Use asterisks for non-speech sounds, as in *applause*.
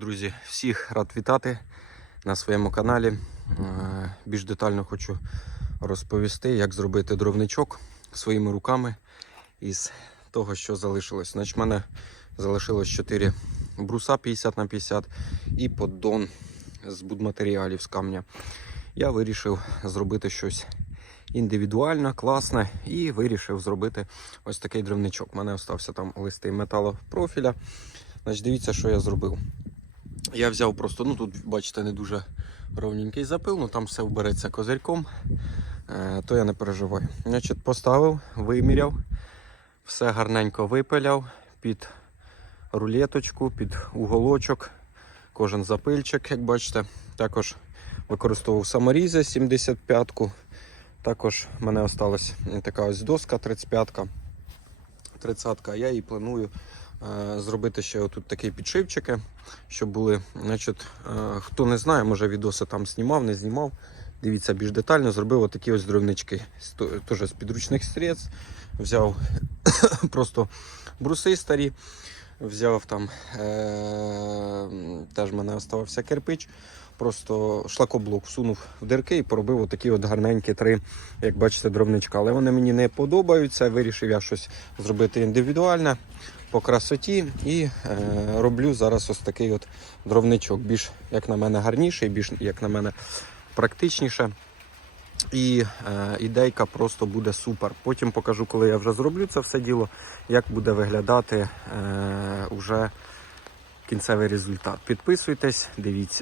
Друзі, всіх рад вітати на своєму каналі. Е, Більш детально хочу розповісти, як зробити дровничок своїми руками із того, що залишилось. Значить, в мене залишилось 4 бруса 50 на 50 і поддон з будматеріалів з камня. Я вирішив зробити щось індивідуальне, класне і вирішив зробити ось такий дровничок. У мене остався там листи металопрофіля. Значить, дивіться, що я зробив. Я взяв просто, ну тут, бачите, не дуже ровненький запил, ну там все вбереться козирьком, е, то я не переживаю. Значить, поставив, виміряв, все гарненько випиляв під рулеточку, під уголочок, кожен запильчик, як бачите. Також використовував саморізи 75-ку. Також в мене осталась така ось доска 35-ка. 30-ка. Я її планую зробити ще отут такі підшипчики, щоб були. Значить, е, хто не знає, може відоси там знімав, не знімав. Дивіться більш детально, зробив отакі ось дровнички. Теж з підручних средств. Взяв *coughs* просто бруси старі. Взяв там, е, теж в мене оставався кирпич. Просто шлакоблок всунув в дирки і поробив отакі от гарненькі три, як бачите, дровничка. Але вони мені не подобаються. Вирішив я щось зробити індивідуальне по красоті і е, роблю зараз ось такий от дровничок. Більш, як на мене, гарніший, більш, як на мене, практичніше. І е, ідейка просто буде супер. Потім покажу, коли я вже зроблю це все діло, як буде виглядати е, уже кінцевий результат. Підписуйтесь, дивіться.